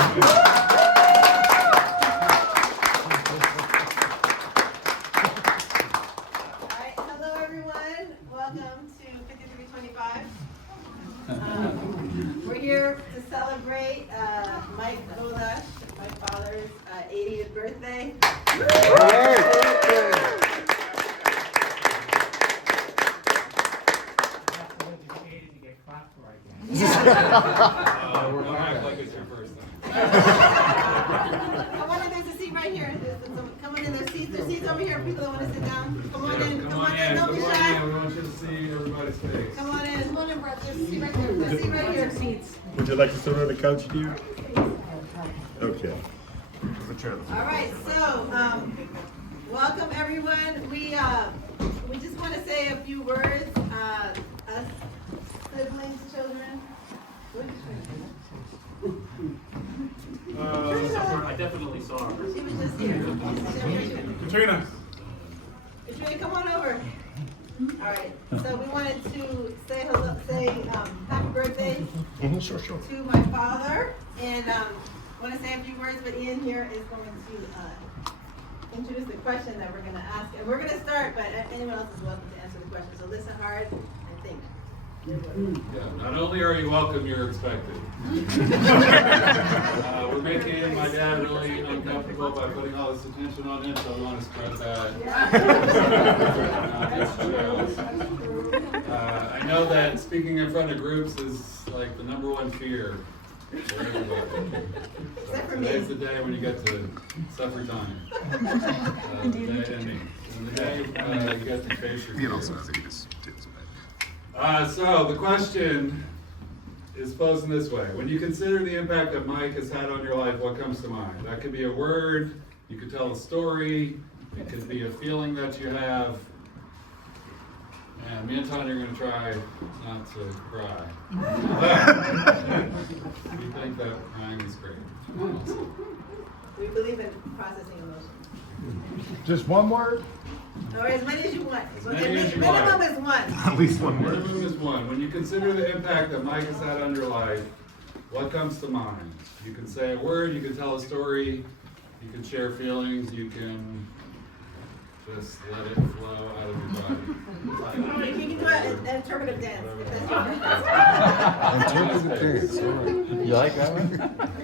right, hello everyone. Welcome to 5325. We're here to celebrate Mike Golash, my father's 80th birthday. Don't act like it's your first time. I wanted there's a seat right here. Come on in, there's seats over here. People that want to sit down. Come on in, don't be shy. We want you to see everybody's face. Come on in, Brett. There's a seat right there. There's a seat right here. Seats. Would you like to sit on the couch, dear? Okay. All right, so welcome everyone. We just want to say a few words. Us siblings, children. I definitely saw her. She was just here. Katrina. Katrina, come on over. All right. So we wanted to say hello, happy birthday to my father, and want to say a few words. But Ian here is going to introduce the question that we're going to ask, and we're going to start. But anyone else is welcome to answer the question. So listen hard and think. Yeah, not only are you welcome, you're expected. We're making my dad really uncomfortable by putting all this attention on him, so we want to spread that. I know that speaking in front of groups is like the #1 fear for everybody. So today's the day when you get to suffer time. The day ending. And the day you get to face your fears. So the question is posed in this way. When you consider the impact that Mike has had on your life, what comes to mind? That could be a word, you could tell a story, it could be a feeling that you have. And me and Tanya are going to try not to cry. We think that crying is great. We believe in processing emotions. Just one word? Or as many as you want. many as you Minimum want. is one. At least one word. Minimum is one. When you consider the impact that Mike has had on your life, what comes to mind? You can say a word, you can tell a story, you can share feelings, you can just let it flow out of your body. You can do an interpretive dance. If that's your Interpretive dance. You like that one?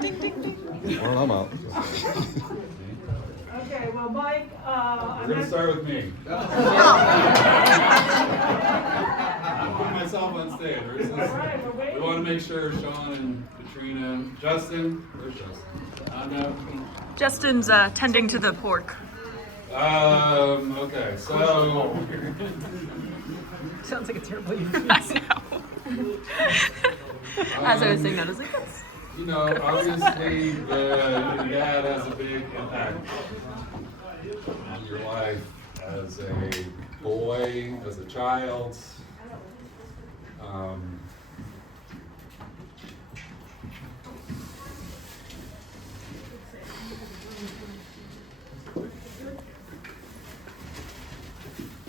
Ding, ding, ding. Well, I'm out. Okay, well, Mike, We're going to start with me. I'm putting myself on stage. We want to make sure Sean and Katrina, Justin, where's Justin? Justin's tending to the pork. Okay, so. sounds like a terrible I know. As I was saying that, I was like, yes. You know, obviously, dad has a big impact on your life as a boy, as a child.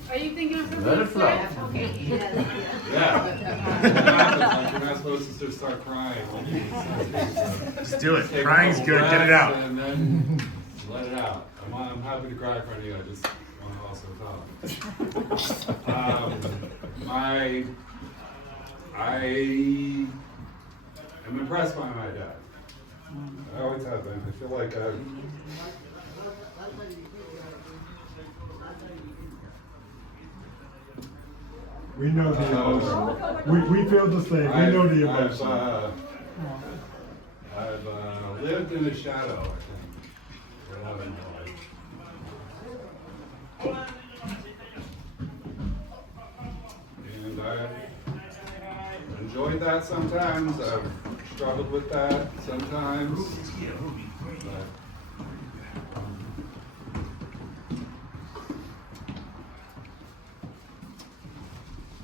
Are you thinking of something? Let it flow. Okay. Yeah. You're not supposed to just start crying. Just do it. Take a Crying's couple good. Get it breaths out. And then let it out. I'm happy to cry in front of you. I just want to also talk. I am impressed by my dad. I always have been. I feel like We know the emotion. We feel the same. We know the emotion. I've lived in the shadow, I think, for a lot of my life. And I've enjoyed that sometimes. I've struggled with that sometimes.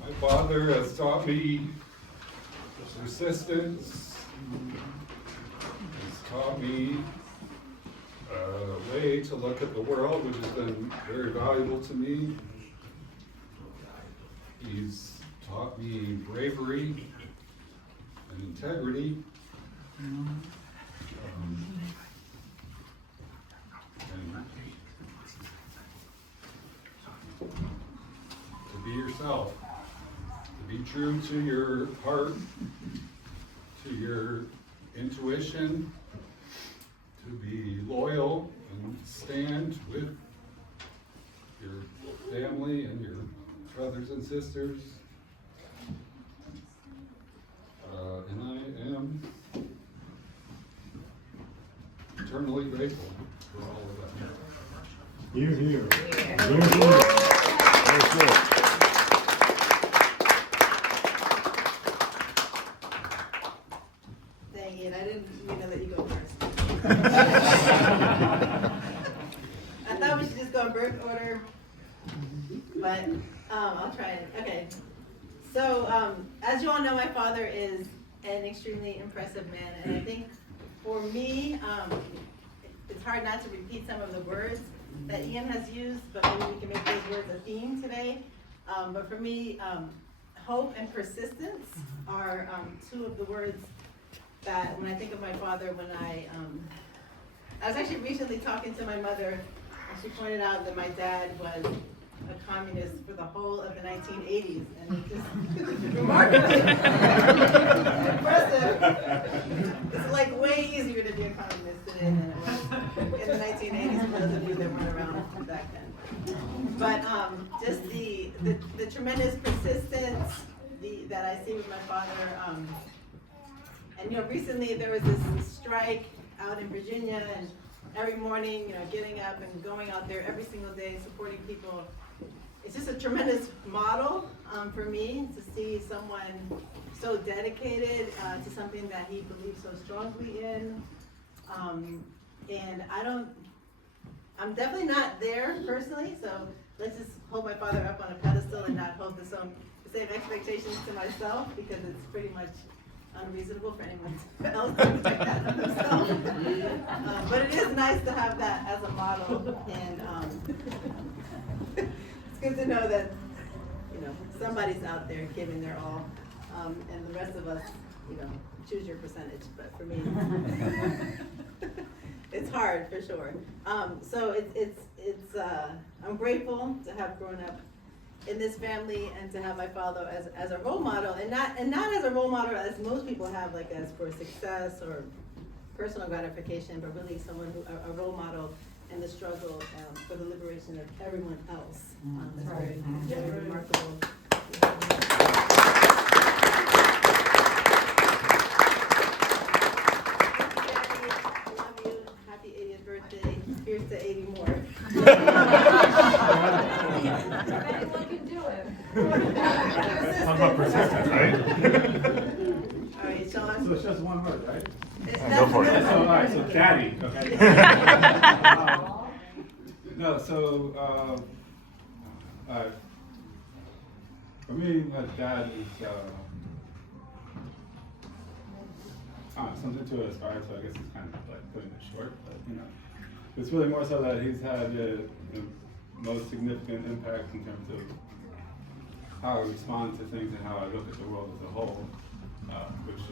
But my father has taught me persistence. He's taught me a way to look at the world, which has been very valuable to me. He's taught me bravery and integrity. yourself, to be true to your heart, to your intuition, to be loyal and stand with your family and your brothers and sisters. And I am eternally grateful for all of that. Here, here. Here, here. Dang it, I didn't mean to let you go first. I thought we should just go in birth order, but I'll try it. Okay. So, as you all know, my father is an extremely impressive man, and I think for me, it's hard not to repeat some of the words that Ian has used, but maybe we can make those words a theme today. But for me, hope and persistence are two of the words that when I think of my father, when I was actually recently talking to my mother, and she pointed out that my dad was a communist for the whole of the 1980s, and it's just remarkably impressive. It's like way easier to be a communist today than it was in the 1980s for those of you that weren't around back then. But just the tremendous persistence that I see with my father. And recently there was this strike out in Virginia, and every morning, getting up and going out there every single day, supporting people. It's just a tremendous model for me to see someone so dedicated to something that he believes so strongly in. And I'm definitely not there personally, so let's just hold my father up on a pedestal and not hold the same expectations to myself, because it's pretty much unreasonable for anyone else to expect that of themselves. But it is nice to have that as a model, and it's good to know that somebody's out there giving their all, and the rest of us, choose your percentage. But for me, it's hard for sure. So I'm grateful to have grown up in this family and to have my father as a role model, and not as a role model as most people have, like as for success or personal gratification, but really someone a role model in the struggle for the liberation of everyone else. That's very remarkable. I love you. Happy 80th birthday. Here's to 80 more. Anyone can do it. How about persistence, right? All right, Sean. So it's just one word, right? Go for it. So, all right, so daddy, okay? No, so, for me, my dad is, something to aspire to. I guess it's kind of like putting it short, but it's really more so that he's had the most significant impact in terms of how I respond to things and how I look at the world as a whole, which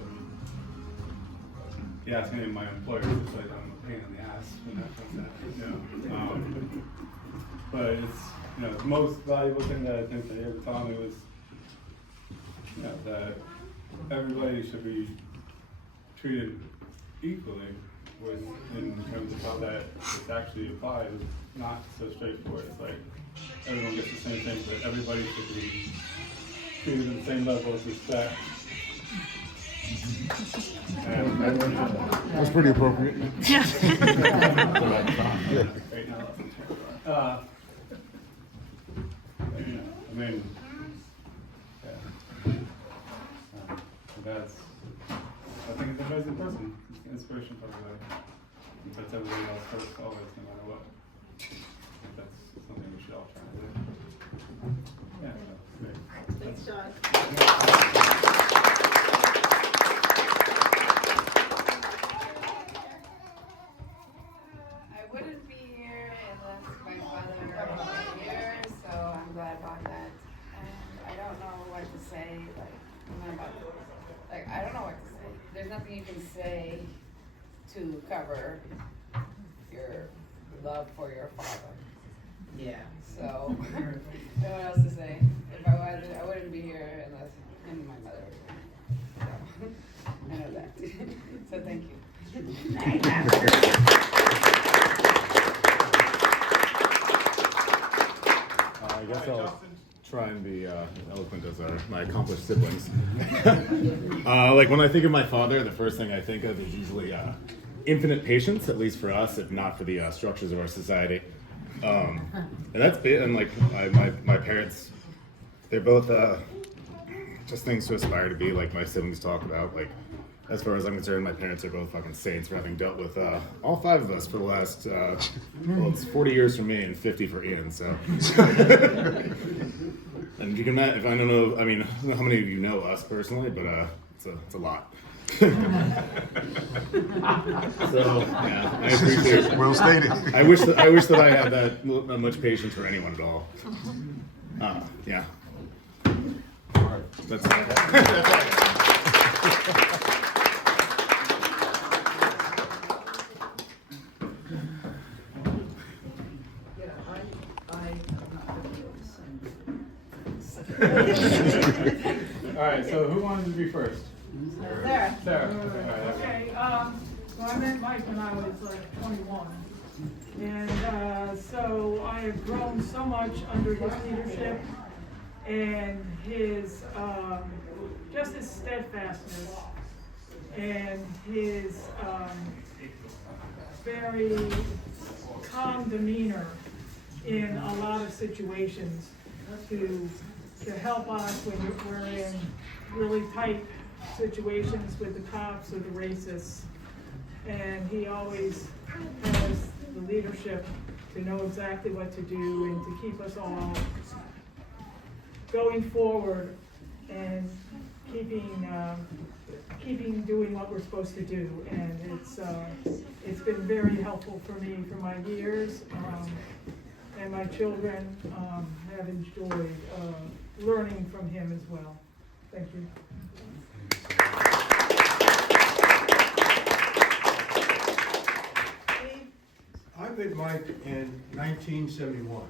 you ask any of my employers, it's like I'm a pain in the ass when that comes out. But it's the most valuable thing that I think that he ever taught me was that everybody should be treated equally in terms of how that is actually applied. It's not so straightforward. It's like everyone gets the same thing, but everybody should be treated at the same level of respect. That's pretty appropriate. Yeah. Right now. I mean, yeah. I think it's an amazing person. It's an inspiration for everybody. He puts everybody else first always, no matter what. I think that's something we should all try to do. Yeah, great. Thanks, Sean. I wouldn't be here unless my father were here, so I'm glad about that. And I don't know what to say, I don't know what to say. There's nothing you can say to cover your love for your father. Yeah. So, I don't know what else to say. if I wasn't, I wouldn't be here unless him and my mother were here. So, I know that. So thank you. I guess I'll try and be eloquent as my accomplished siblings. Like when I think of my father, the first thing I think of is usually infinite patience, at least for us, if not for the structures of our society. And that's been, and like my parents, they're both just things to aspire to be, like my siblings talk about. Like, as far as I'm concerned, my parents are both fucking saints for having dealt with all five of us for the last, well, it's 40 years for me and 50 for Ian, so. And you can imagine, if I don't know, I mean, I don't know how many of you know us personally, but it's a lot. So, yeah, I appreciate it. Well stated. I wish that I had that much patience for anyone at all. Yeah. That's All right, so who wanted to be first? Sarah. Sarah. Okay, all right. Okay, so I met Mike when I was like 21. And so I have grown so much under his leadership and his, just his steadfastness and his very calm demeanor in a lot of situations to help us when we're in really tight situations with the cops or the racists. And he always has the leadership to know exactly what to do and to keep us all going forward and keeping doing what we're supposed to do. And it's been very helpful for me for my years. And my children have enjoyed learning from him as well. Thank you. I met Mike in 1971.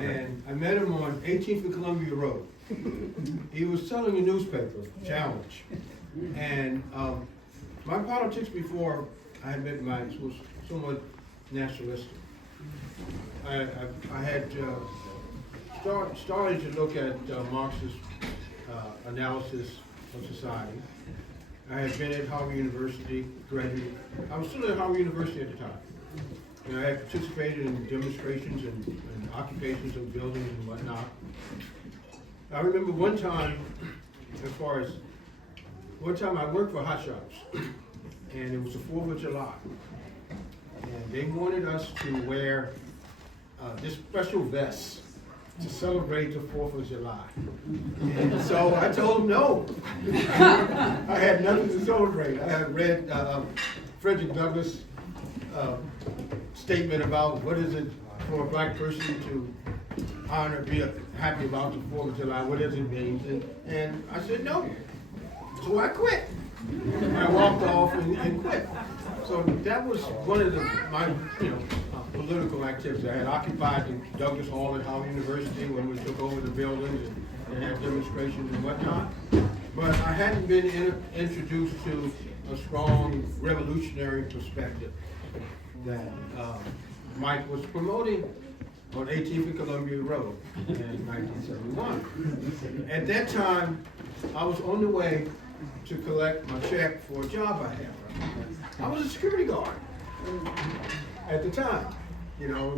And I met him on 18th and Columbia Road. He was selling a newspaper, Challenge. And my politics before I had met Mike was somewhat nationalistic. I had started to look at Marxist analysis of society. I had been at Howard University, graduated. I was still at Howard University at the time. And I had participated in demonstrations and occupations of buildings and whatnot. I remember one time I worked for Hot Shops, and it was the 4th of July. And they wanted us to wear this special vest to celebrate the 4th of July. And so I told them no. I had nothing to celebrate. I had read Frederick Douglass' statement about what is it for a black person to honor, be happy about the 4th of July, what does it mean? And I said no. So I quit. And I walked off and quit. So that was one of my political activities. I had occupied the Douglas Hall at Howard University when we took over the buildings and had demonstrations and whatnot. But I hadn't been introduced to a strong revolutionary perspective that Mike was promoting on 18th and Columbia Road in 1971. At that time, I was on the way to collect my check for a job I had. I was a security guard at the time,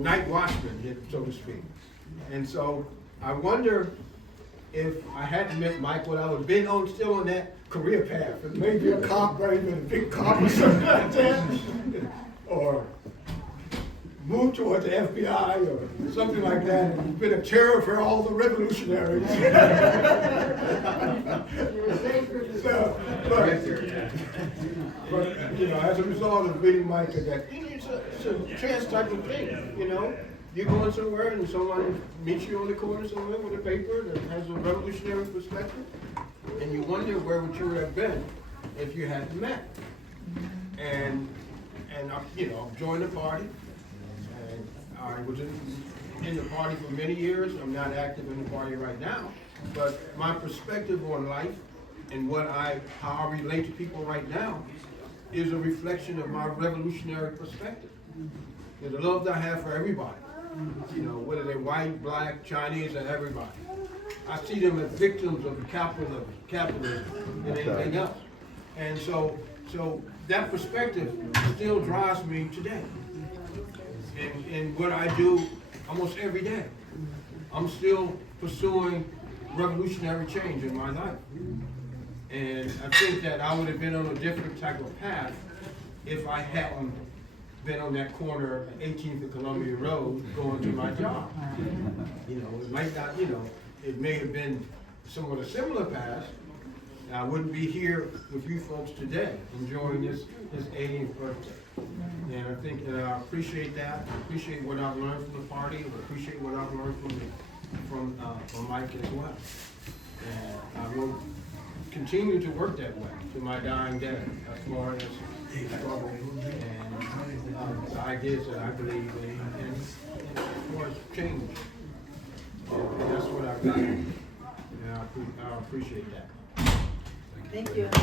night watchman, so to speak. And so I wonder if I hadn't met Mike, would I have been still on that career path, and maybe a cop, maybe a big cop or something like that, or moved toward the FBI or something like that, and been a terror for all the revolutionaries. But as a result of meeting Mike, it's a chance type of thing, You're going somewhere and someone meets you on the corner somewhere with a paper that has a revolutionary perspective, and you wonder where would you have been if you hadn't met. And I joined the party, and I was in the party for many years. I'm not active in the party right now, but my perspective on life and how I relate to people right now is a reflection of my revolutionary perspective. And the love that I have for everybody, you know, whether they're white, black, Chinese, or everybody. I see them as victims of capitalism and anything else. And so that perspective still drives me today. And what I do almost every day, I'm still pursuing revolutionary change in my life. And I think that I would have been on a different type of path if I hadn't been on that corner at 18th and Columbia Road going to my job. You know, it might not, you know, it may have been somewhat a similar path. I wouldn't be here with you folks today enjoying this 80th birthday. And I think I appreciate that. I appreciate what I've learned from the party. I appreciate what I've learned from Mike as well. And I will continue to work that way to my dying day as far as struggle and the ideas that I believe in and as far as change. And that's what I've got. And I appreciate that. Thank you. Go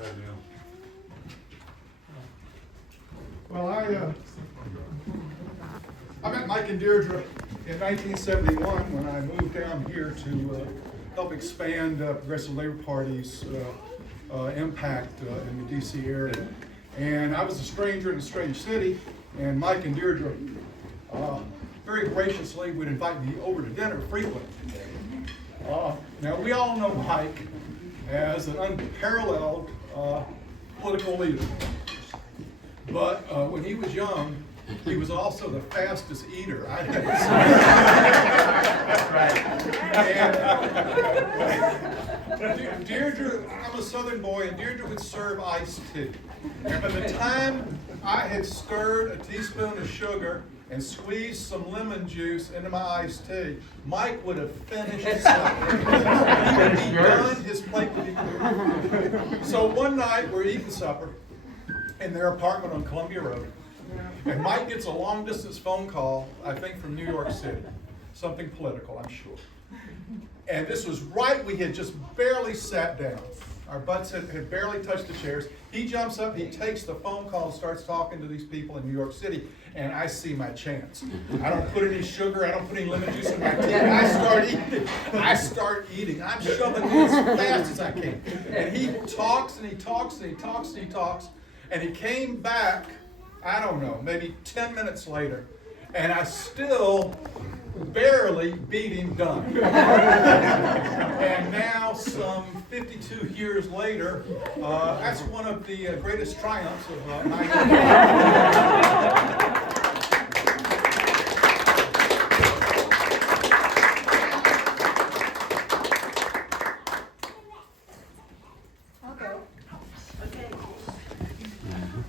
ahead, Neil. Well, I met Mike and Deirdre in 1971 when I moved down here to help expand Progressive Labor Party's impact in the DC area. And I was a stranger in a strange city, and Mike and Deirdre very graciously would invite me over to dinner frequently. Now, we all know Mike as an unparalleled political leader. But when he was young, he was also the fastest eater I'd ever seen. And Deirdre, I'm a Southern boy, and Deirdre would serve iced tea. And by the time I had stirred a teaspoon of sugar and squeezed some lemon juice into my iced tea, Mike would have finished his supper. He would be done, his plate would be clear. So one night we're eating supper in their apartment on Columbia Road. And Mike gets a long distance phone call, I think from New York City. Something political, I'm sure. And this was right, we had just barely sat down. Our butts had barely touched the chairs. He jumps up, he takes the phone call, and starts talking to these people in New York City, and I see my chance. I don't put any sugar, I don't put any lemon juice in my tea. I start eating. I'm shoving it as fast as I can. And he talks and he talks and he talks and he talks. And he came back, I don't know, maybe 10 minutes later, and I still barely beat him done. And now, some 52 years later, that's one of the greatest triumphs of my life.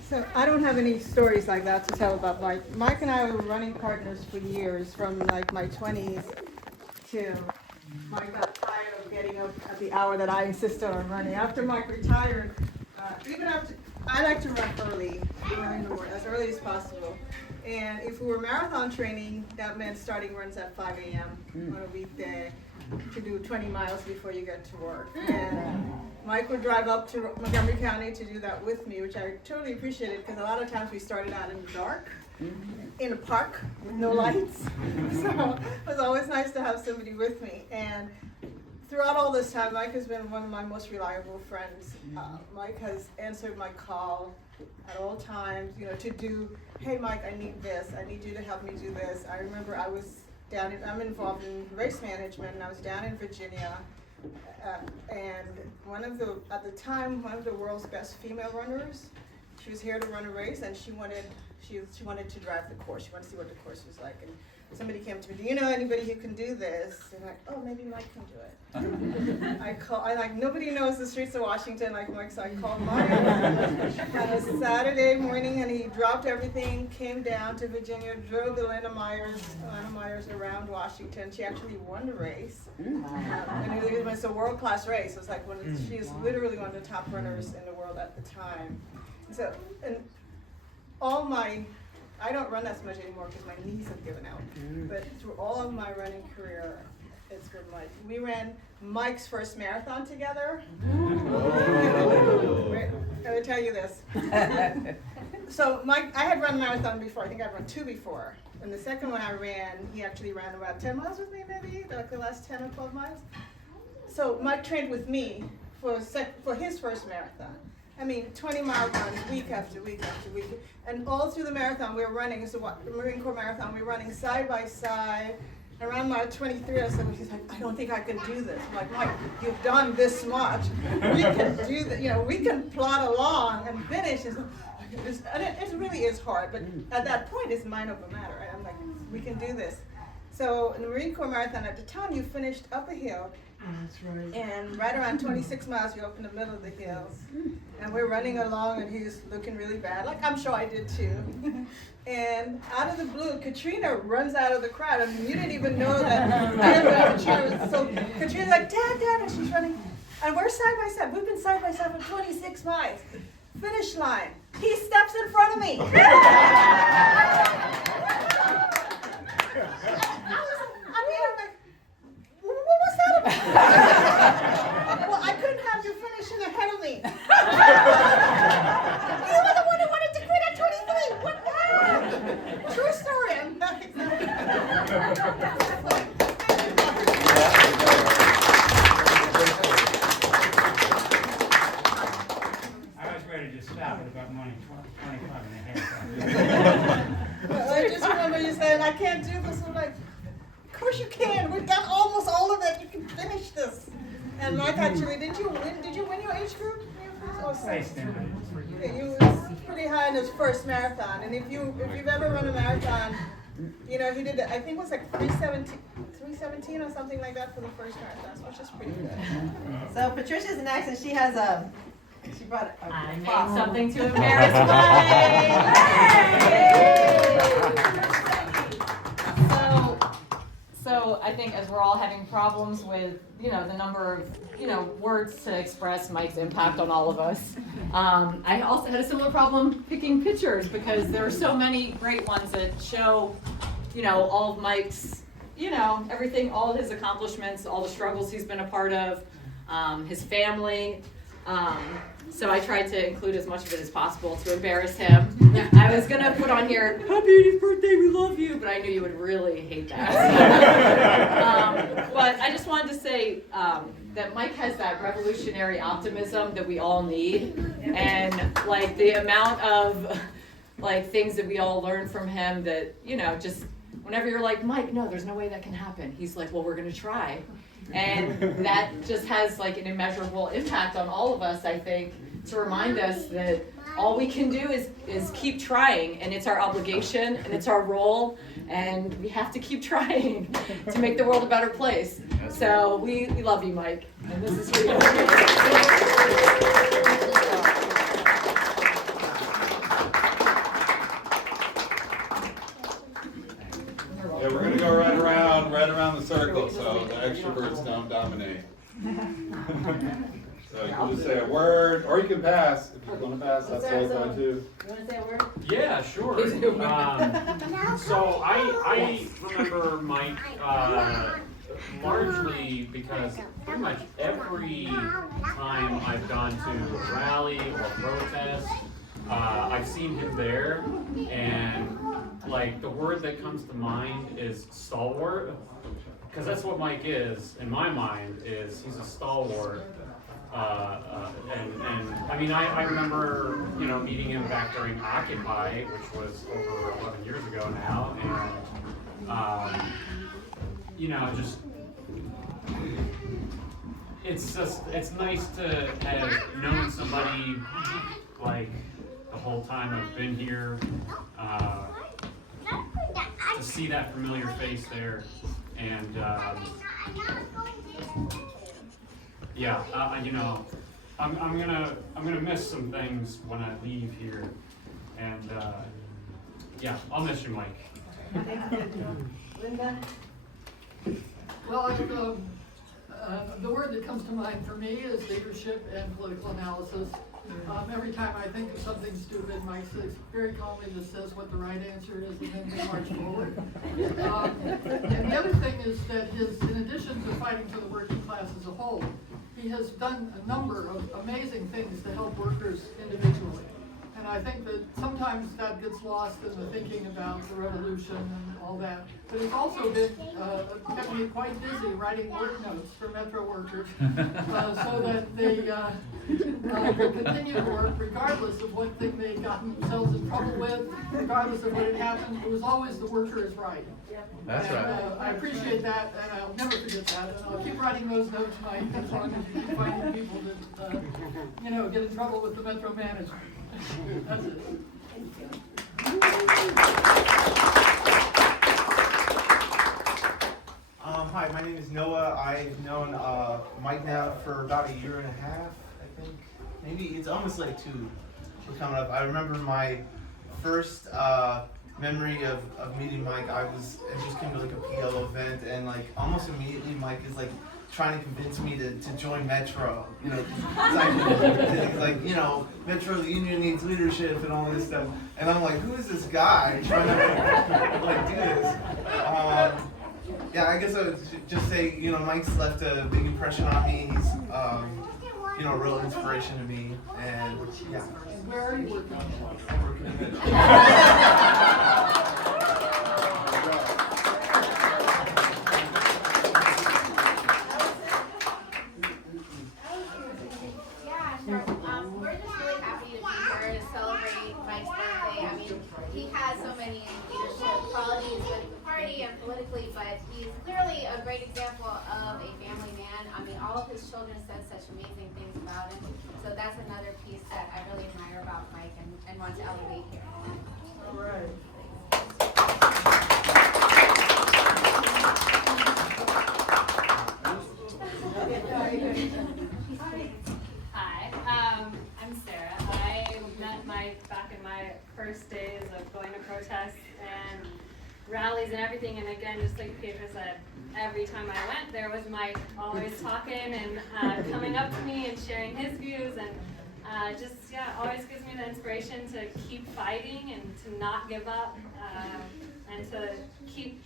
So I don't have any stories like that to tell about Mike. Mike and I were running partners for years, from like my 20s to Mike got tired of getting up at the hour that I insisted on running. After Mike retired, I like to run early, in the morning, as early as possible. And if we were marathon training, that meant starting runs at 5 a.m. on a weekday to do 20 miles before you get to work. And Mike would drive up to Montgomery County to do that with me, which I totally appreciated, because a lot of times we started out in the dark, in a park with no lights. So it was always nice to have somebody with me. And throughout all this time, Mike has been one of my most reliable friends. Mike has answered my call at all times, to do, hey Mike, I need this, I need you to help me do this. I remember I'm involved in race management, and I was down in Virginia, and at the time, one of the world's best female runners, she was here to run a race, and she wanted to drive the course. She wanted to see what the course was like. And somebody came to me, do you know anybody who can do this? And I'm like, oh, maybe Mike can do it. Nobody knows the streets of Washington like Mike, so I called Mike on a Saturday morning, and he dropped everything, came down to Virginia, drove Elena Myers around Washington. She actually won the race. And it was a world-class race. It was like she is literally one of the top runners in the world at the time. So, and I don't run as much anymore because my knees have given out. But through all of my running career, it's been Mike. We ran Mike's first marathon together. Wait, I'm gonna tell you this. So Mike, I had run a marathon before. I think I'd run 2 before. And the second one I ran, he actually ran about 10 miles with me, maybe, like the last 10 or 12 miles. So Mike trained with me for his first marathon. I mean, 20-mile runs week after week after week. And all through the marathon, we were running, the Marine Corps marathon, we were running side by side. Around mile 23, I said, he's like, I don't think I can do this. I'm like, Mike, you've done this much. We can do that, we can plod along and finish. And it really is hard, but at that point, it's mind over matter. Right? I'm like, we can do this. So in the Marine Corps marathon, at the time, you finished up a hill. That's right. And right around 26 miles, you're up in the middle of the hills. And we're running along, and he's looking really bad, like I'm sure I did too. And out of the blue, Katrina runs out of the crowd. I mean, you didn't even know that Katrina. So Katrina's like, Dad, and she's running. And we're side by side. We've been side by side for 26 miles. Finish line. He steps in front of me. I'm like, what was that about? Well, I couldn't have you finishing ahead of me. You were the one who wanted to quit at 23. What happened? True story. I'm not I was ready to stop at about 25 and a half. I just remember you saying, I can't do this. I'm like, of course you can. We've got almost all of it. You can finish this. And Mike, actually, did you win your age group? Oh, you was pretty high in his first marathon. And if you've ever run a marathon, he did it. I think it was like 3:17 or something like that for the first marathon, which is pretty good. So Patricia's next, and she brought a I made bottle. something to embarrass Mike. So I think as we're all having problems with, the number of, words to express Mike's impact on all of us, I also had a similar problem picking pictures because there are so many great ones that show, all of Mike's, everything, all his accomplishments, all the struggles he's been a part of, his family. So I tried to include as much of it as possible to embarrass him. I was gonna put on here, happy 80th birthday, we love you, but I knew you would really hate that. But I just wanted to say that Mike has that revolutionary optimism that we all need. And like the amount of things that we all learn from him that, just whenever you're like, Mike, no, there's no way that can happen. He's like, well, we're gonna try. And that just has like an immeasurable impact on all of us, I think, to remind us that all we can do is keep trying, and it's our obligation and it's our role, and we have to keep trying to make the world a better place. So we love you, Mike, and this is for you. Yeah, we're gonna go right around the circle, so the extroverts don't dominate. So you can just say a word, or you can pass. If you want to pass, that's always fine too. You want to say a word? Yeah, sure. So I remember Mike largely because pretty much every time I've gone to a rally or a protest, I've seen him there, and like the word that comes to mind is stalwart, because that's what Mike is in my mind. Is he's a stalwart. And I mean, I remember, meeting him back during Occupy, which was over 11 years ago now, and, it's nice to have known somebody, like, the whole time I've been here, to see that familiar face there, and yeah, you know, I'm gonna miss some things when I leave here, and yeah, I'll miss you, Mike. Linda? Well, the word that comes to mind for me is leadership and political analysis. Every time I think of something stupid, Mike says, very calmly just says what the right answer is, and then we march forward. And the other thing is that in addition to fighting for the working class as a whole, he has done a number of amazing things to help workers individually. And I think that sometimes that gets lost in the thinking about the revolution and all that. But it's also been, kept me quite busy writing work notes for Metro workers so that they will continue to work regardless of what thing they got themselves in trouble with, regardless of what had happened. It was always the worker is right. That's right. I appreciate that, and I'll never forget that. And I'll keep writing those notes, Mike, as long as you keep finding people that, you know, get in trouble with the Metro management. That's it. Hi, my name is Noah. I've known Mike now for about 1.5 years, I think. Maybe it's almost like 2. We're coming up. I remember my first memory of meeting Mike. I just came to like a PL event, and like almost immediately Mike is like trying to convince me to join Metro. You know, like, you know, Metro, the union needs leadership and all this stuff. And I'm like, who is this guy trying to like do this? Yeah, I guess I would just say, you know, Mike's left a big impression on me. He's, you know, a real inspiration to me. And yeah. Where are you working? We're just really happy to be here to celebrate Mike's birthday. I mean, he has so many leadership qualities with the party and politically, but he's clearly a great example of a family man. I mean, all of his children said such amazing things about him. So that's another piece that I really admire about Mike and want to elevate here. All right. Hi, I'm Sarah. I met Mike back in my first days of going to protests and rallies and everything, and again, just like Pedro said, every time I went, there was Mike always talking and coming up to me and sharing his views, and just, yeah, always gives me the inspiration to keep fighting and to not give up, and to keep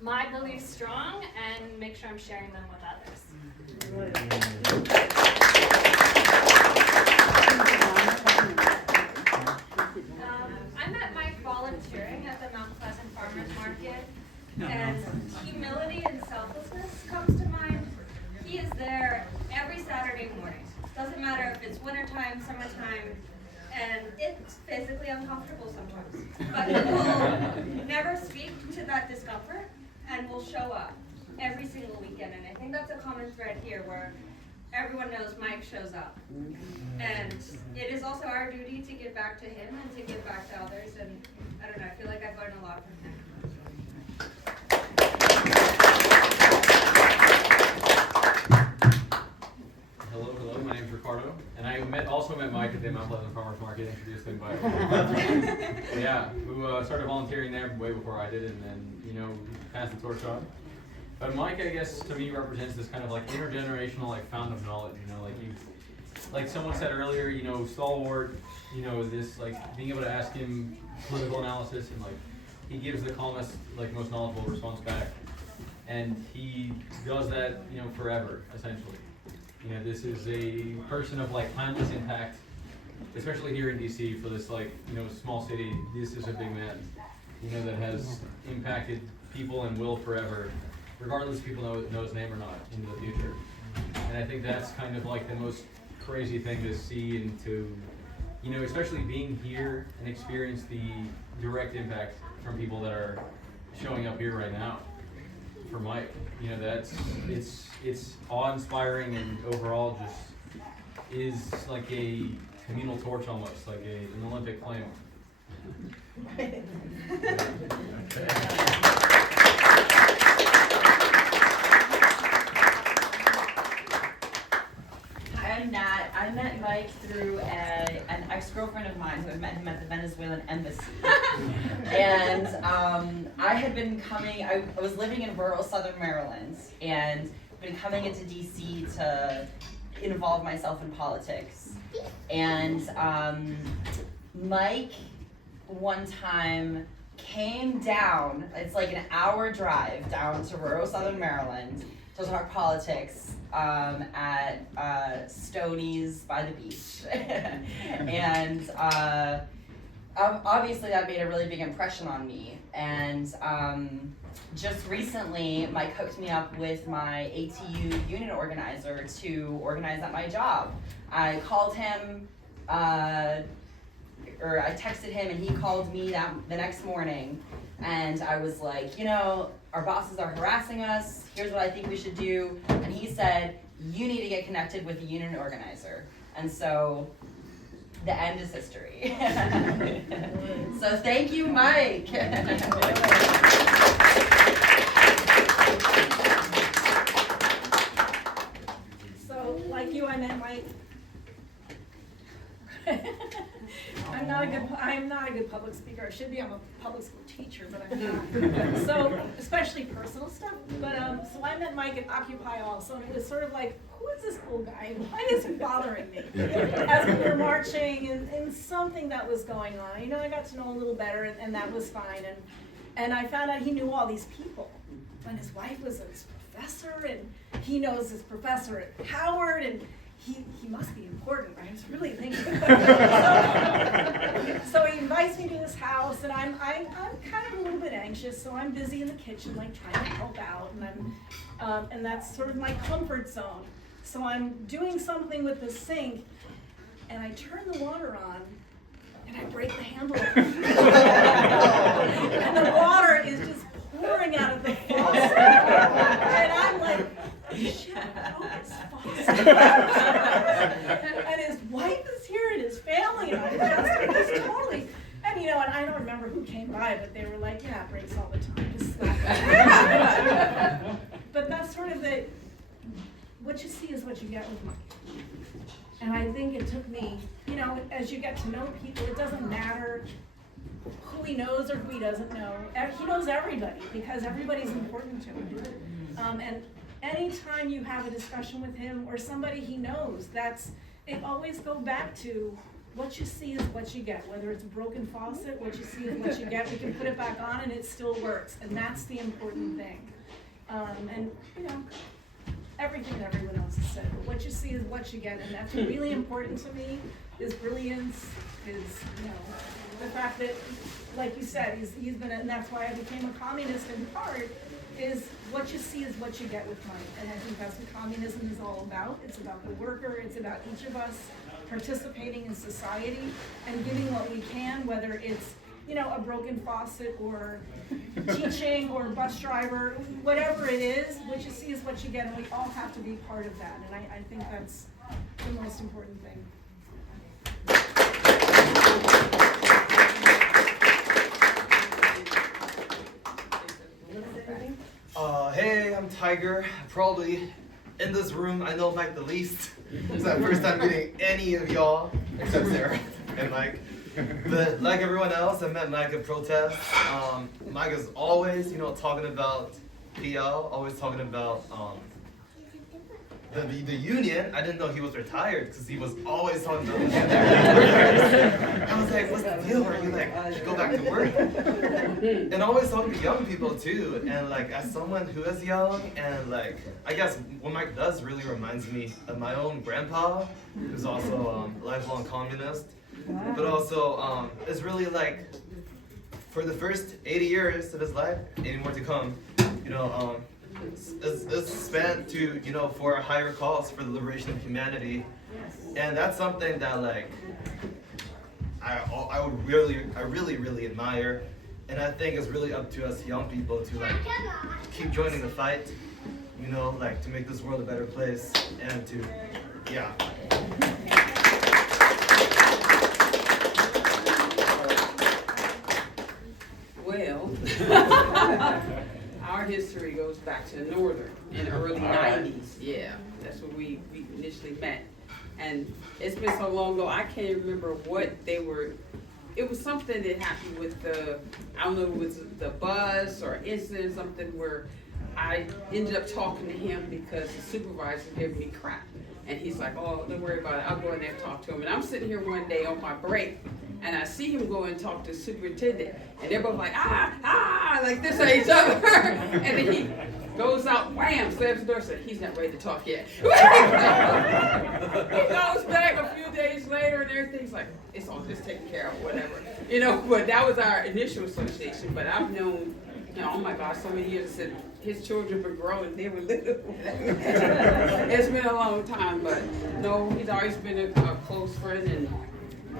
my beliefs strong and make sure I'm sharing them with others. I met Mike volunteering at the Mount Pleasant Farmers Market, and humility and selflessness comes to mind. He is there every Saturday morning. Doesn't matter if it's wintertime, summertime, and it's physically uncomfortable sometimes. But he will never speak to that discomfort and will show up every single weekend. And I think that's a common thread here where everyone knows Mike shows up. And it is also our duty to give back to him and to give back to others. And I don't know, I feel like I've learned a lot from him. Hello, my name's Ricardo, and I also met Mike at the Mount Pleasant Farmers Market, introduced him by yeah, who started volunteering there way before I did, and then, you know, passed the torch on. But Mike, I guess, to me, represents this kind of like intergenerational, like, fountain of knowledge, you know, like someone said earlier, you know, stalwart, you know, this, like, being able to ask him political analysis, and, like, he gives the calmest, like, most knowledgeable response back, and he does that, you know, forever, essentially. You know, this is a person of, like, timeless impact, especially here in DC for this, like, you know, small city. This is a big man, you know, that has impacted people and will forever, regardless if people know his name or not, into the future. And I think that's kind of like the most crazy thing to see and to, you know, especially being here and experience the direct impact from people that are showing up here right now for Mike. You know, it's awe-inspiring, and overall just is like a communal torch almost, like an Olympic flame. I'm Nat. I met Mike through an ex-girlfriend of mine who had met him at the Venezuelan embassy. And I had been coming, I was living in rural southern Maryland and been coming into DC to involve myself in politics. And Mike one time came down, it's like an hour drive down to rural southern Maryland to talk politics at Stoney's by the beach. And obviously that made a really big impression on me. And just recently, Mike hooked me up with my ATU union organizer to organize at my job. I called him, or I texted him and he called me the next morning. And I was like, you know, our bosses are harassing us. Here's what I think we should do. And he said, you need to get connected with the union organizer. And so the end is history. So thank you, Mike. So like you, I met Mike. I'm not a good public speaker. I should be. I'm a public school teacher, but I'm not. So, especially personal stuff. But so I met Mike at Occupy also, and it was sort of like, who is this old guy? Why is he bothering me? As we were marching, and something that was going on. You know, I got to know a little better, and that was fine. And I found out he knew all these people, and his wife was his professor, and he knows his professor at Howard, and he must be important, right? I was really thinking so he invites me to his house, and I'm kind of a little bit anxious, so I'm busy in the kitchen, like trying to help out, and and that's sort of my comfort zone. So I'm doing something with the sink, and I turn the water on, and I break the handle. And the water is just pouring out of the faucet, and I'm like, shit, and his wife is here and his family, and I'm just totally, and you know, and I don't remember who came by, but they were like, yeah, it breaks all the time, just slap it. But that's sort of what you see is what you get with Mike. And I think it took me, you know, as you get to know people, it doesn't matter who he knows or who he doesn't know. He knows everybody because everybody's important to him. And anytime you have a discussion with him or somebody he knows, it always goes back to what you see is what you get. Whether it's a broken faucet, what you see is what you get. We can put it back on and it still works, and that's the important thing. And you know, everything that everyone else has said, but what you see is what you get, and that's really important to me. His brilliance, his, you know, the fact that, like you said, he's been, and that's why I became a communist in part, is what you see is what you get with Mike. And I think that's what communism is all about. It's about the worker, it's about each of us participating in society and giving what we can, whether it's, you know, a broken faucet or teaching or bus driver, whatever it is, what you see is what you get, and we all have to be part of that. And I think that's the most important thing. Hey, I'm Tiger. Probably in this room, I know Mike the least. It's my first time meeting any of y'all, except Sarah and Mike. But like everyone else, I met Mike at protest. Mike is always, you know, talking about PL, always talking about the union. I didn't know he was retired because he was always talking about the union. I was like, what's the deal? Are you like, go back to work? And always talking to young people too. And like, as someone who is young, and like, I guess what Mike does really reminds me of my own grandpa, who's also a lifelong communist. But also, it's really like, for the first 80 years of his life, 80 more to come, you know, it's spent to, you know, for a higher cause, for the liberation of humanity. And that's something that like, I really admire. And I think it's really up to us young people to like, keep joining the fight, you know, like to make this world a better place and to, yeah. Our history goes back to Northern in the early '90s. Yeah, that's where we initially met. And it's been so long ago, I can't remember what they were. It was something that happened with I don't know if it was the bus or incident, something where I ended up talking to him because the supervisor gave me crap. And he's like, oh, don't worry about it. I'll go in there and talk to him. And I'm sitting here one day on my break, and I see him go and talk to the superintendent. And they're both like, like this at each other. And then he goes out, wham, slams the door, said, he's not ready to talk yet. He goes back a few days later, and everything's like, it's all just taken care of, whatever. You know, but that was our initial association. But I've known, oh my gosh, so many years since his children were growing, they were little. It's been a long time, but no, he's always been a close friend and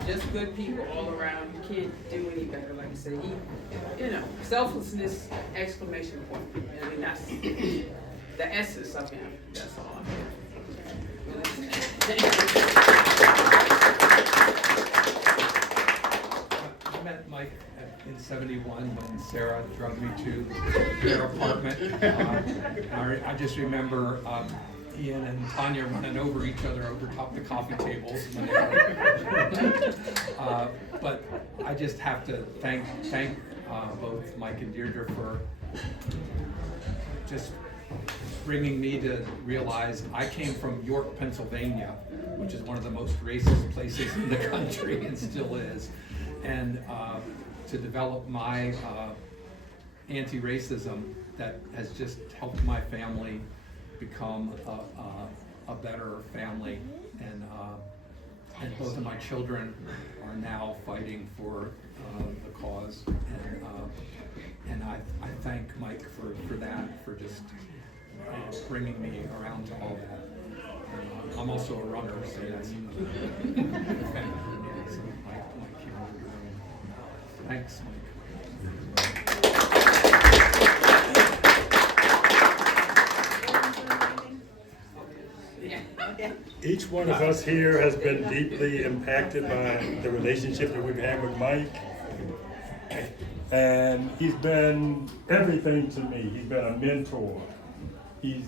just good people all around. You can't do any better, like I said. He, selflessness, exclamation point. I mean, that's the essence of him. That's all. I met Mike in '71 when Sarah drove me to their apartment. I just remember Ian and Tanya running over each other over top the coffee tables. But I just have to thank both Mike and Deirdre for just bringing me to realize I came from York, Pennsylvania, which is one of the most racist places in the country and still is. And to develop my anti-racism that has just helped my family become a better family. And both of my children are now fighting for the cause. And I thank Mike for that, for just bringing me around to all that. And, I'm also a runner, so that's so Mike came over to me. Thanks, Mike. Each one of us here has been deeply impacted by the relationship that we've had with Mike. And he's been everything to me. He's been a mentor. He's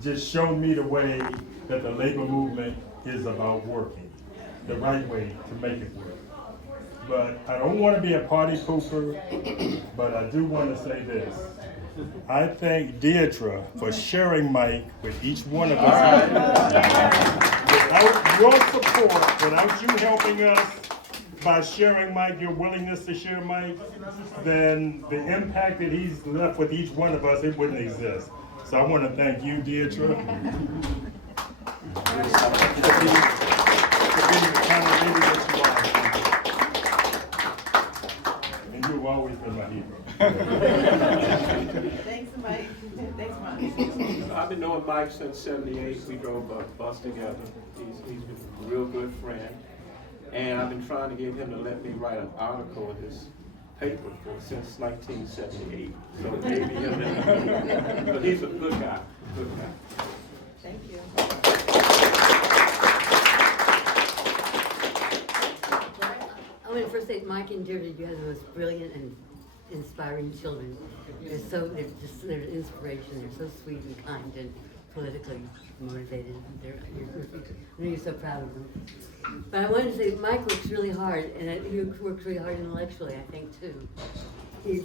just shown me the way that the labor movement is about working, the right way to make it work. But I don't want to be a party pooper, but I do want to say this. I thank Deirdre for sharing Mike with each one of us. Without your support, without you helping us by sharing Mike, your willingness to share Mike, then the impact that he's left with each one of us, it wouldn't exist. So I want to thank you, Deirdre, for being the kind of lady that you are. And you've always been my hero. Thanks, Mike. Thanks, Mike. I've been knowing Mike since '78. We drove a bus together. He's been a real good friend. And I've been trying to get him to let me write an article in his paper since 1978. So maybe he'll let me. But he's a good guy. Good guy. Thank you. I want to first say, Mike and Deirdre, you have the most brilliant and inspiring children. They're an inspiration. They're so sweet and kind and politically motivated. You're so proud of them. But I wanted to say, Mike works really hard, and he works really hard intellectually, I think, too. We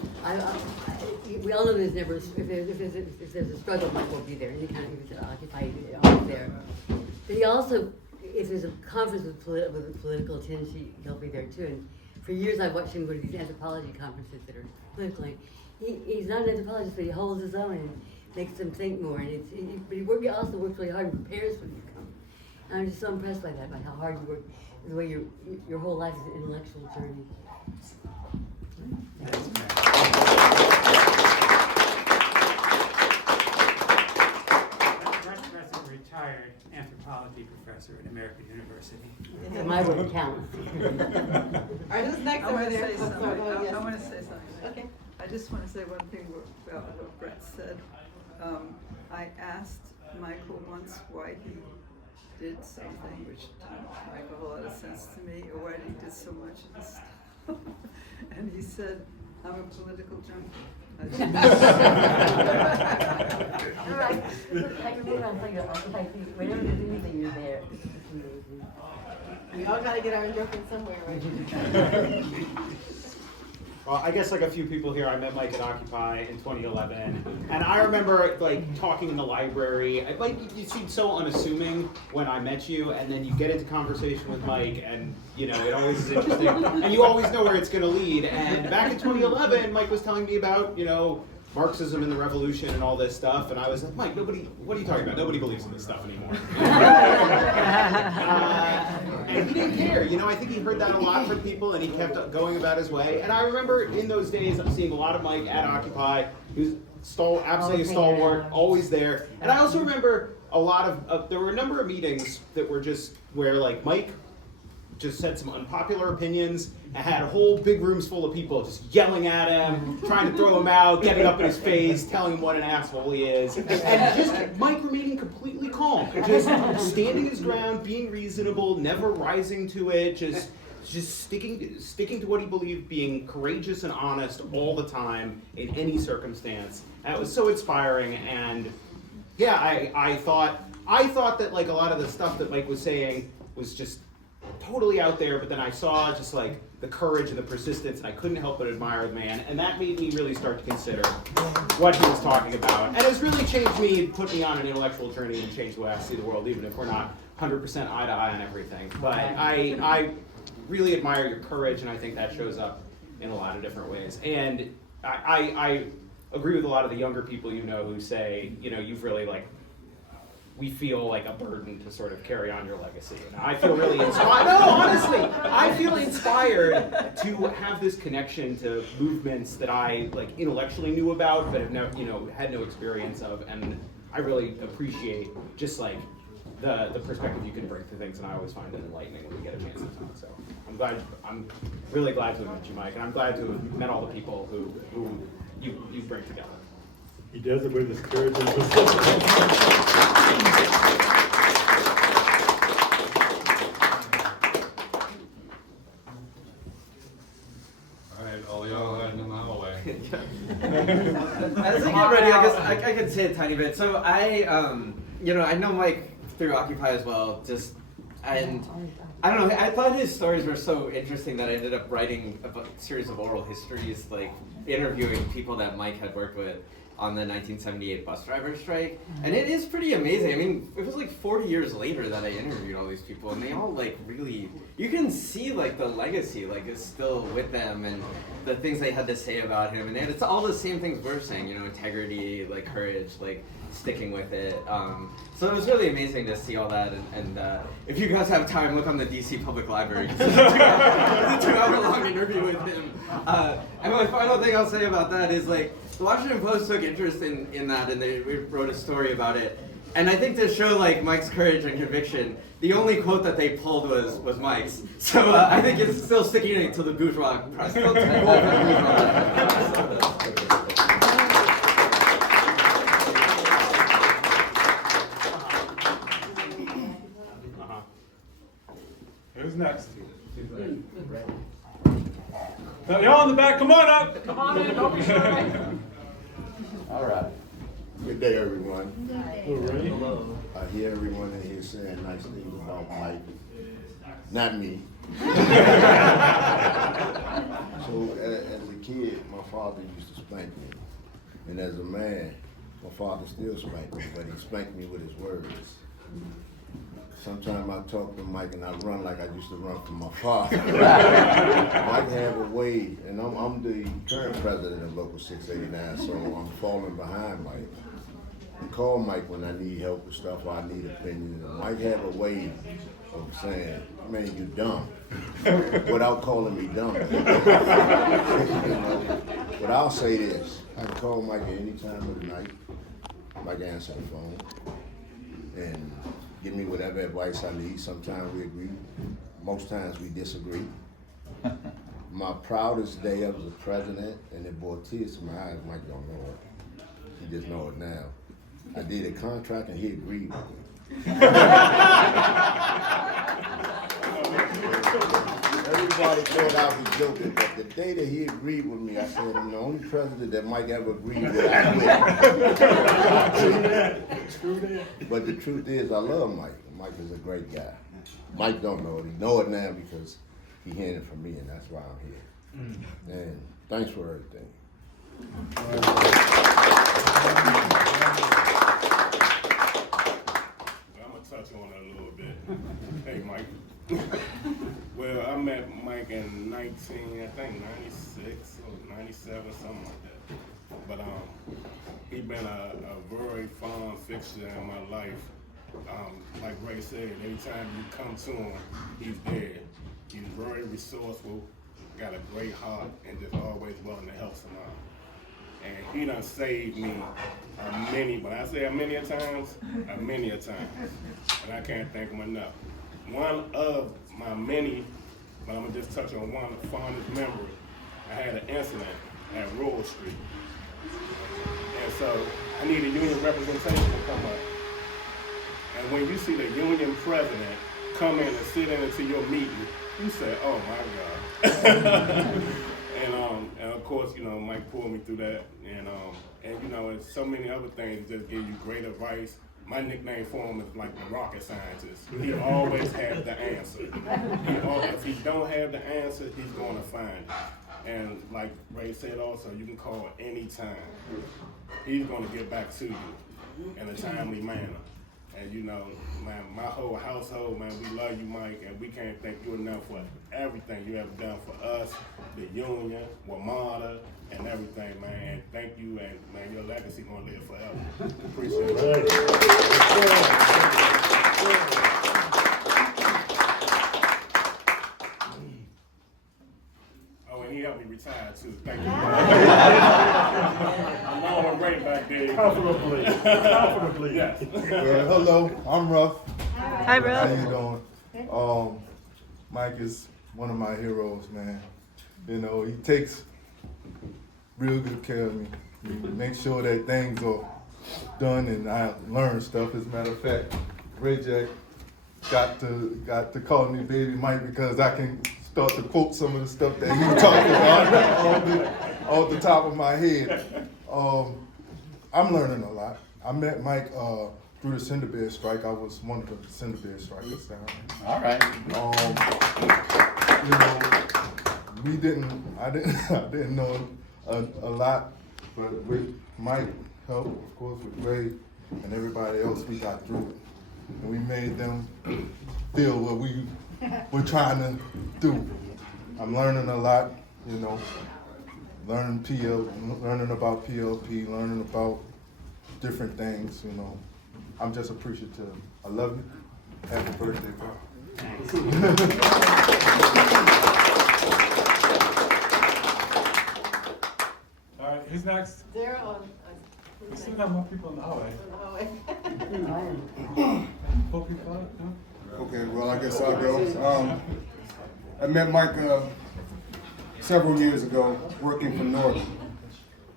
all know there's never, if there's a struggle, Mike will be there. Any kind of, if it's occupied, always there. But he also, if there's a conference with political tendency, he'll be there too. And for years I've watched him go to these anthropology conferences that are politically. He's not an anthropologist, but he holds his own and makes them think more. And but he also works really hard and prepares for these conferences. And I'm just so impressed by that, by how hard you work, the way your whole life is an intellectual journey. That's a retired anthropology professor at American University. So my word counts. All right, who's next over there? I want to say something. Okay. I just want to say one thing about what Brett said. I asked Michael once why he did something which didn't make a whole lot of sense to me, or why he did so much of this stuff. And he said, I'm a political junkie. Alright, I can move on, whenever there's anything, you're there. It's amazing. We all gotta get our endorphins somewhere, right? Well, I guess like a few people here, I met Mike at Occupy in 2011, and I remember like talking in the library. Like you seemed so unassuming when I met you, and then you get into conversation with Mike, and you know it always is interesting, and you always know where it's going to lead. And back in 2011, Mike was telling me about Marxism and the revolution and all this stuff, and I was like, Mike, what are you talking about? Nobody believes in this stuff anymore. And he didn't care, I think he heard that a lot from people, and he kept going about his way. And I remember in those days, I'm seeing a lot of Mike at Occupy, who's absolutely a stalwart, always there. And I also remember a lot of, there were a number of meetings that were just where like Mike just said some unpopular opinions and had whole big rooms full of people just yelling at him, trying to throw him out, getting up in his face, telling him what an asshole he is. And just Mike remaining completely calm, just standing his ground, being reasonable, never rising to it, just sticking to what he believed, being courageous and honest all the time in any circumstance. And it was so inspiring. And yeah, I thought that like a lot of the stuff that Mike was saying was just totally out there, but then I saw just like the courage and the persistence, and I couldn't help but admire the man, and that made me really start to consider what he was talking about. And it's really changed me, put me on an intellectual journey, and changed the way I see the world, even if we're not 100% eye to eye on everything. But I really admire your courage, and I think that shows up in a lot of different ways. And I agree with a lot of the younger people who say, you've really like, we feel like a burden to sort of carry on your legacy. And I feel really inspired. No, honestly, I feel inspired to have this connection to movements that I like intellectually knew about, but have never, had no experience of. And I really appreciate just like the perspective you can bring to things, and I always find it enlightening when we get a chance to talk. So I'm really glad to have met you, Mike, and I'm glad to have met all the people who you bring together. He does it with his courage and persistence. Alright, all y'all heading in the hallway. As I get ready, I guess I could say a tiny bit. So I know Mike through Occupy as well, and I don't know, I thought his stories were so interesting that I ended up writing a series of oral histories, like interviewing people that Mike had worked with on the 1978 bus driver strike. And it is pretty amazing. I mean, it was like 40 years later that I interviewed all these people, and they all like really, you can see like the legacy like is still with them, and the things they had to say about him, and it's all the same things we're saying, integrity, like courage, like sticking with it. So it was really amazing to see all that, and if you guys have time, look on the DC Public Library. It's a 2-hour-long interview with him. And my final thing I'll say about that is like, the Washington Post took interest in that, and they wrote a story about it. And I think to show like Mike's courage and conviction, the only quote that they pulled was Mike's. So I think it's still sticking to the bourgeois press. Who's next? Now, y'all in the back, come on up. Come on in, don't be shy. All right. Good day, everyone. Good day. Hello. I hear everyone in here saying nice things about Mike. Not me. So, as a kid, my father used to spank me. And as a man, my father still spanked me, but he spanked me with his words. Sometimes I talk to Mike and I run like I used to run from my father. Mike have a way, and I'm the current president of Local 689, so I'm falling behind Mike. I call Mike when I need help with stuff or I need opinions. And Mike have a way of saying, man, you dumb, without calling me dumb. But I'll say this, I can call Mike at any time of the night. Mike answer the phone and give me whatever advice I need. Sometimes we agree, most times we disagree. My proudest day as a president, and it brought tears to my eyes, Mike don't know it. He just know it now. I did a contract and he agreed with me. somebody thought I was joking, but the day that he agreed with me, I said, I'm the only president that Mike ever agreed with, I quit. But the truth is, I love Mike. Mike is a great guy. Mike don't know it. He know it now because he hearing it from me, and that's why I'm here. And thanks for everything. I'm gonna touch on it a little bit. Hey, Mike. Well, I met Mike in 96 or 97, something like that. But he been a very fun fixture in my life. Like Ray said, anytime you come to him, he's there. He's very resourceful, got a great heart, and just always willing to help someone. And he done saved me when I say many a times, and I can't thank him enough. One of my many, but I'm gonna just touch on one of the fondest memories. I had an incident at Royal Street. And so I need a union representation to come up. And when you see the union president come in and sit into your meeting, you say, oh my God. And of course, Mike pulled me through that. And it's so many other things that just give you great advice. My nickname for him is like the rocket scientist. He always has the answer. If he don't have the answer, he's going to find it. And like Ray said also, you can call anytime. He's going to get back to you in a timely manner. And man, my whole household, man, we love you, Mike, and we can't thank you enough for everything you have done for us, the union, WMATA, and everything, man. And thank you, and man, your legacy gonna live forever. Appreciate it. Oh, and he helped me retire too. Thank you. I'm on right back there. Comfortably. Yes. Well, hello, I'm Ruff. Hi, Ruff. How you doing? Mike is one of my heroes, man. He takes real good care of me. He makes sure that things are done and I learn stuff. As a matter of fact, Ray Jack got to call me Baby Mike because I can start to quote some of the stuff that he talked about off the top of my head. I'm learning a lot. I met Mike through the Cinder Bed strike. I was one of the Cinder Bed strikers down there. All right. I didn't know a lot, but with Mike help, of course, with Ray and everybody else, we got through it. And we made them feel what we were trying to do. I'm learning a lot, learning about PLP, learning about different things, I'm just appreciative. I love you. Happy birthday, bro. All right, who's next? They're on. We still got more people in the hallway. Okay, well, I guess I'll go. I met Mike several years ago working for Northern.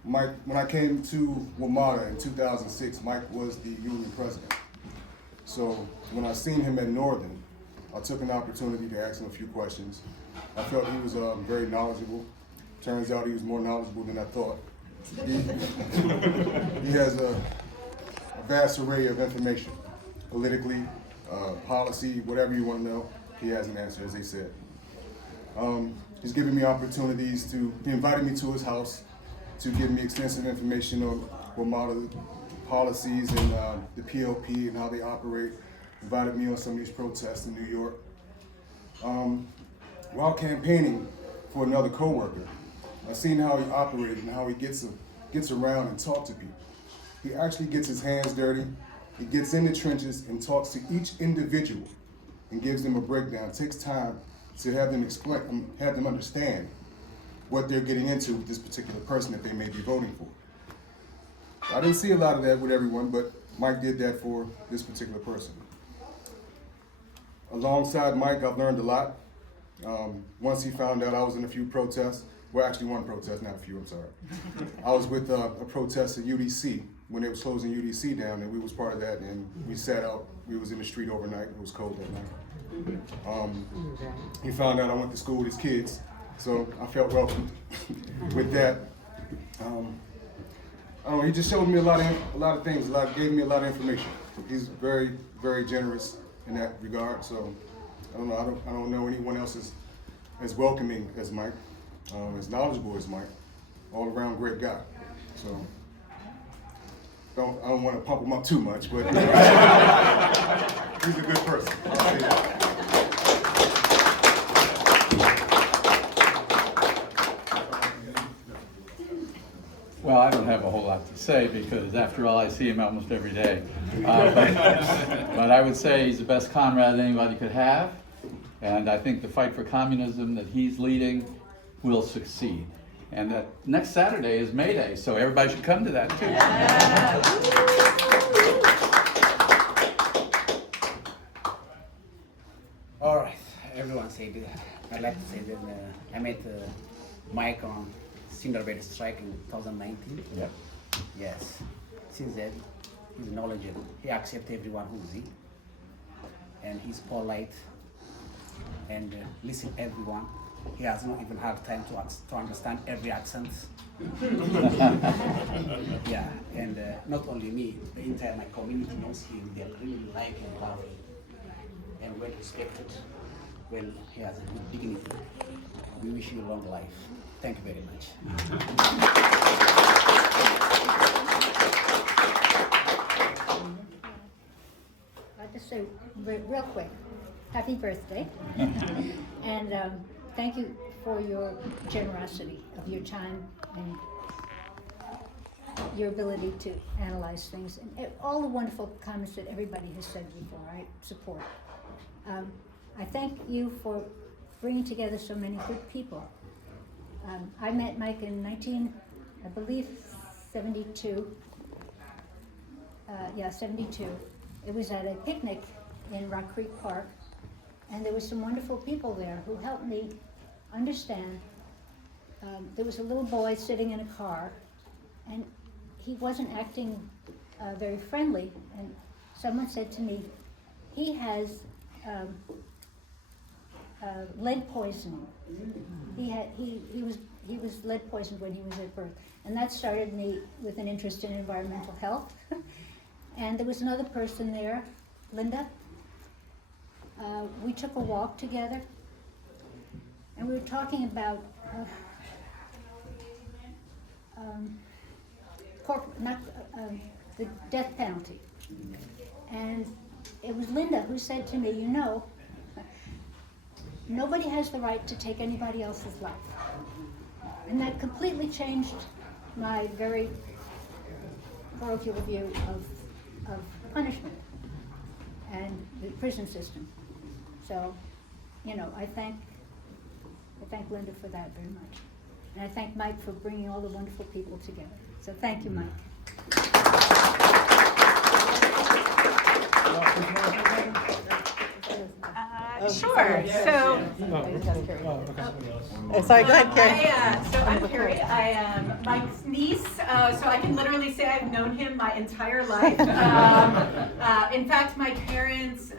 Mike, when I came to WMATA in 2006, Mike was the union president. So when I seen him at Northern, I took an opportunity to ask him a few questions. I felt he was very knowledgeable. Turns out he was more knowledgeable than I thought. He has a vast array of information, politically, policy, whatever you want to know, he has an answer, as they said. He's given me opportunities he invited me to his house to give me extensive information on WMATA policies and the PLP and how they operate. Invited me on some of these protests in New York. While campaigning for another coworker, I've seen how he operated and how he gets around and talks to people. He actually gets his hands dirty. He gets in the trenches and talks to each individual and gives them a breakdown. It takes time to have them understand what they're getting into with this particular person that they may be voting for. I didn't see a lot of that with everyone, but Mike did that for this particular person. Alongside Mike, I've learned a lot. Once he found out I was in a few protests, well, actually one protest, not a few, I'm sorry. I was with a protest at UDC when they was closing UDC down, and we was part of that, and we sat out, we was in the street overnight, it was cold that night. He found out I went to school with his kids, so I felt welcome with that. I don't know, he just showed me a lot of things, gave me a lot of information. He's very, very generous in that regard, so I don't know anyone else as welcoming as Mike, as knowledgeable as Mike, all around great guy. So I don't want to pump him up too much, but he's a good person. I'll say that. Well, I don't have a whole lot to say because after all, I see him almost every day. But I would say he's the best comrade anybody could have. And I think the fight for communism that he's leading will succeed. And that next Saturday is May Day, so everybody should come to that too. All right, everyone said that. I'd like to say that I met Mike on Single Bed Strike in 2019. Yep. Yes. Since then, he's knowledgeable. He accepts everyone who's in. And he's polite and listen everyone. He has not even had time to understand every accent. Yeah, and not only me, the entire my community knows him. They really like and love him, and well respected. Well, he has a good dignity. We wish you a long life. Thank you very much. I'll just say real quick, happy birthday. And thank you for your generosity of your time and your ability to analyze things and all the wonderful comments that everybody has said before. I support. I thank you for bringing together so many good people. I met Mike in 72. 72. It was at a picnic in Rock Creek Park, and there were some wonderful people there who helped me understand. There was a little boy sitting in a car, and he wasn't acting very friendly, and someone said to me, he has lead poisoning. He was lead poisoned when he was at birth, and that started me with an interest in environmental health. And there was another person there, Linda. We took a walk together, and we were talking about the death penalty. And it was Linda who said to me, you know, nobody has the right to take anybody else's life. And that completely changed my very parochial view of punishment and the prison system. So, you know, I thank Linda for that very much. And I thank Mike for bringing all the wonderful people together. So thank you, Mike. Sure. So, sorry, go ahead, Carrie. So I'm Carrie. I am Mike's niece, so I can literally say I've known him my entire life. In fact, my parents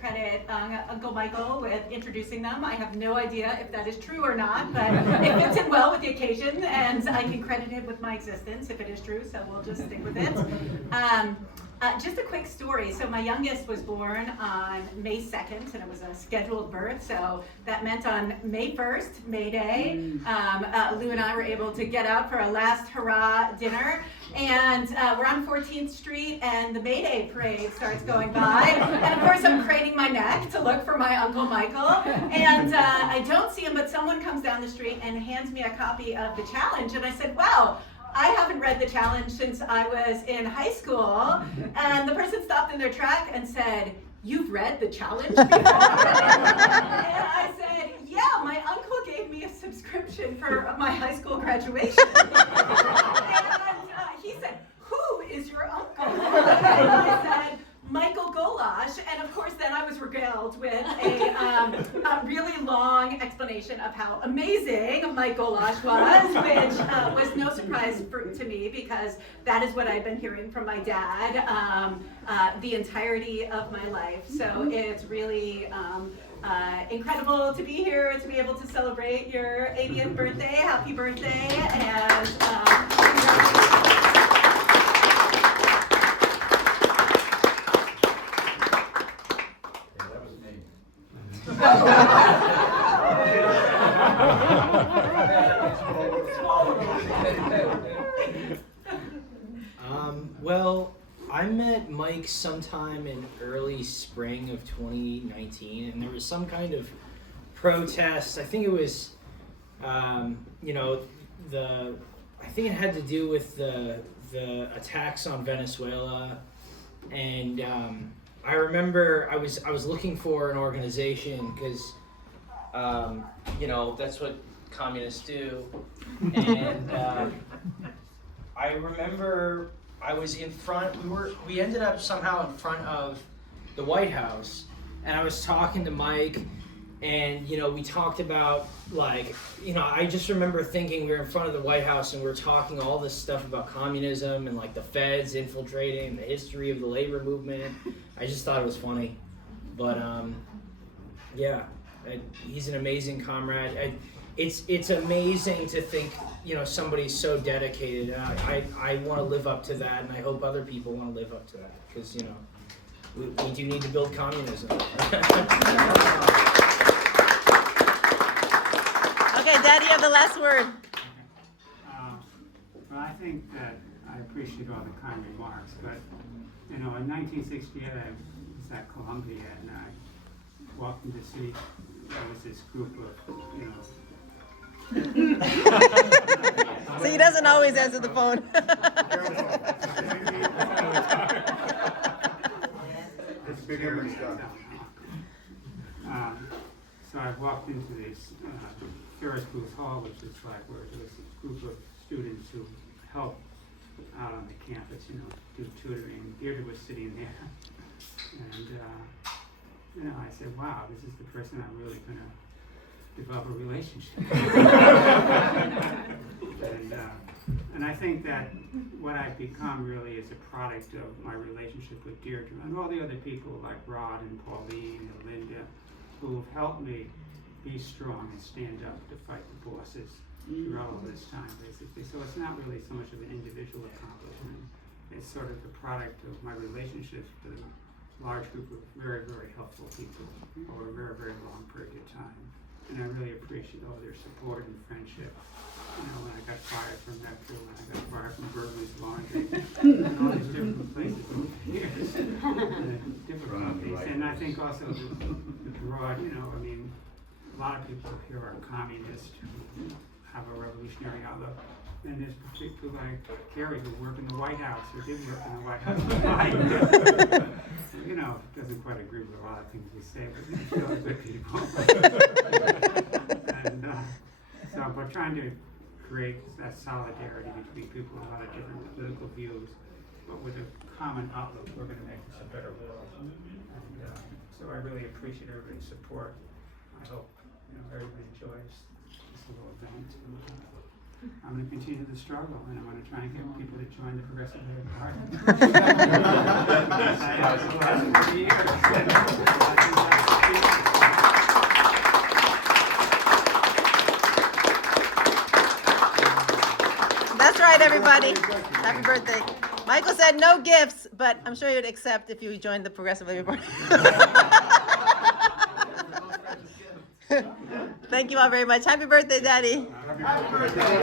credit Uncle Michael with introducing them. I have no idea if that is true or not, but it fits in well with the occasion, and I can credit him with my existence if it is true, so we'll just stick with it. Just a quick story. So my youngest was born on May 2nd, and it was a scheduled birth. So that meant on May 1st, May Day, Lou and I were able to get out for a last hurrah dinner. And we're on 14th Street, and the May Day parade starts going by. And of course, I'm craning my neck to look for my Uncle Michael. And I don't see him, but someone comes down the street and hands me a copy of the challenge. And I said, wow, I haven't read the challenge since I was in high school. And the person stopped in their track and said, you've read the challenge before? And I said, yeah, my uncle gave me a subscription for my high school graduation. And he said, who is your uncle? And I said, Michael Golash. goulash, and of course then I was regaled with a really long explanation of how amazing my goulash was, which was no surprise to me because that is what I've been hearing from my dad the entirety of my life. So it's really incredible to be here, to be able to celebrate your 80th birthday. Happy birthday, and Well, I met Mike sometime in early spring of 2019, and there was some kind of protest. I think it was, I think it had to do with the attacks on Venezuela, and I remember I was looking for an organization because, that's what communists do, and I remember I was in front. We ended up somehow in front of the White House, and I was talking to Mike, and we talked about I just remember thinking we were in front of the White House and we were talking all this stuff about communism and the feds infiltrating, the history of the labor movement. I just thought it was funny, but he's an amazing comrade. It's amazing to think somebody's so dedicated, and I want to live up to that, and I hope other people want to live up to that, because we do need to build communism. Okay, Daddy, you have the last word. Well, I think that I appreciate all the kind remarks, but in 1968 I was at Columbia and I walked into the city. There was this group of So he doesn't always answer the phone. It's bigger. So I walked into this Ferris Booth Hall, which is where there was a group of students who help out on the campus, do tutoring. Deirdre was sitting there, and I said, "Wow, this is the person I'm really gonna develop a relationship." And I think that what I've become really is a product of my relationship with Deirdre and all the other people like Rod and Pauline and Linda, who have helped me be strong and stand up to fight the bosses through all of this time, basically. So it's not really so much of an individual accomplishment. It's sort of the product of my relationships with a large group of very, very helpful people over a very, very long period of time. And I really appreciate all their support and friendship. When I got fired from Metro, when I got fired from Burley's Laundry, and all these different places over the years, difficulties. And I think also the broad, a lot of people here are communists who have a revolutionary outlook. And there's people like Kerry who work in the White House, or did work in the White House. Doesn't quite agree with a lot of things we say, but we still are good people. And but trying to create that solidarity between people with a lot of different political views, but with a common outlook, we're going to make this a better world. And so I really appreciate everybody's support. I hope everybody enjoys this little event. I'm going to continue the struggle, and I'm going to try and get people to join the Progressive Labor Party. That's right, everybody. Happy birthday. Michael said no gifts, but I'm sure you'd accept if you joined the Progressive Labor Party. Thank you all very much. Happy birthday, Daddy. Happy birthday.